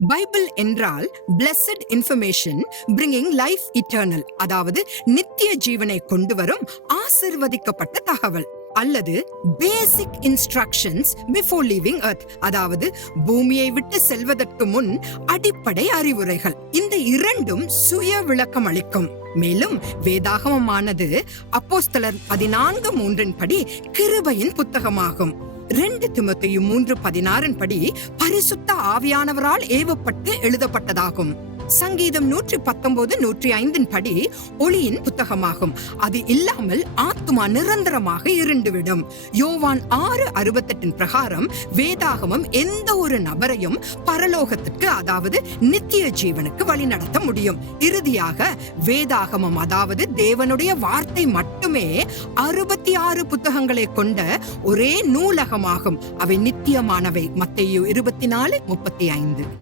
Bible என்றால் blessed information bringing life eternal, அதாவது நித்திய ஜீவனை கொண்டு வரும் ஆசிர்வதிக்கப்பட்ட தகவல், அல்லது பேசிக் இன்ஸ்ட்ரக்ஷன்ஸ் பிஃபோர் லீவிங் எர்த், அதாவது பூமியை விட்டு செல்வதற்கு முன் அடிப்படை அறிவுரைகள். இந்த இரண்டும் சுய விளக்கம் அளிக்கும். மேலும் வேதாகமமானது அப்போஸ்தலர் 14:3 படி கிருபையின் புத்தகமாகும். 2 திமோத்தேயு 3:16 படி பரிசுத்த ஆவியானவரால் ஏவப்பட்டு எழுதப்பட்டதாகும். சங்கீதம் 119:105 படி ஒளியின் புத்தகமாகும். அது இல்லாமல் ஆத்துமா நிரந்தரமாக இருண்டுவிடும். யோவான் 6:68 பிரகாரம் வேதாகமம் எந்த ஒரு நபரையும் பரலோகத்திற்கு, அதாவது நித்திய ஜீவனுக்கு வழிநடத்த முடியும். இறுதியாக வேதாகமம், அதாவது தேவனுடைய வார்த்தை மட்டுமே 66 புத்தகங்களை கொண்ட ஒரே நூலகமாகும். அவை நித்தியமானவை. மத்தேயு 24:35.